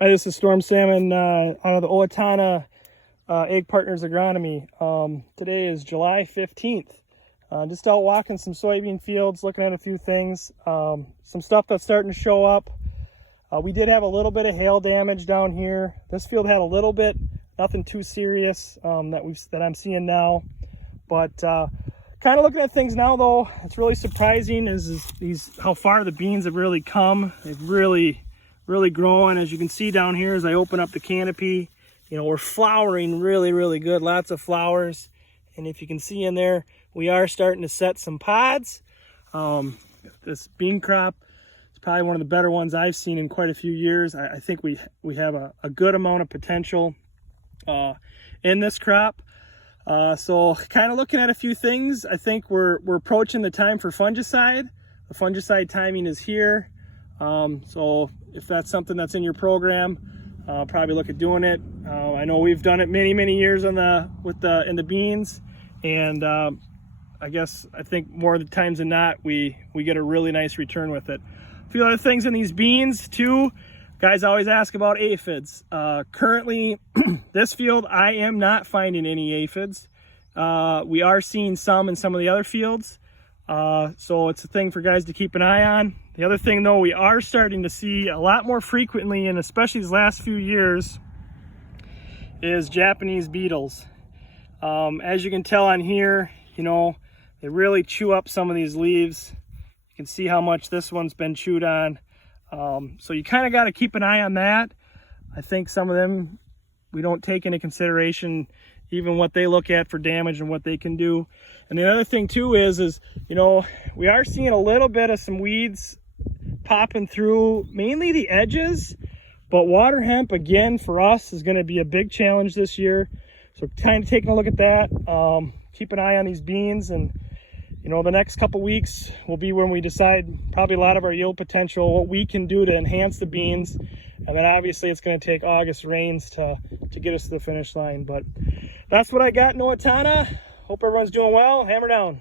Hi, this is Storm Sammon out of the Owatonna Egg Partners Agronomy. Today is July 15th. Just out walking some soybean fields, looking at a few things. Some stuff that's starting to show up. We did have a little bit of hail damage down here. This field had a little bit, nothing too serious that I'm seeing now. But kind of looking at things now, though, it's really surprising is how far the beans have really come. They've really growing. As you can see down here as I open up the canopy, we're flowering really good, lots of flowers. And if you can see in there, we are starting to set some pods. This bean crop is probably one of the better ones I've seen in quite a few years. I think we have a good amount of potential in this crop. So kind of looking at a few things, I think we're approaching the time for fungicide. The fungicide timing is here. So if that's something that's in your program, probably look at doing it. I know we've done it many years in the beans, and I think more of the times than not we get a really nice return with it. A few other things in these beans too. Guys always ask about aphids. Currently, this field I am not finding any aphids. We are seeing some in some of the other fields. So it's a thing for guys to keep an eye on. The other thing though, we are starting to see a lot more frequently, and especially these last few years, is Japanese beetles. As you can tell on here, they really chew up some of these leaves. You can see how much this one's been chewed on. So you kind of got to keep an eye on that. I think some of them we don't take into consideration even what they look at for damage and what they can do. And the other thing too is we are seeing a little bit of some weeds popping through, mainly the edges, but water hemp again for us is going to be a big challenge this year. So kind of taking a look at that. Keep an eye on these beans, and the next couple weeks will be when we decide probably a lot of our yield potential, what we can do to enhance the beans. And then obviously it's going to take August rains to get us to the finish line. But that's what I got in Owatonna. Hope everyone's doing well. Hammer down.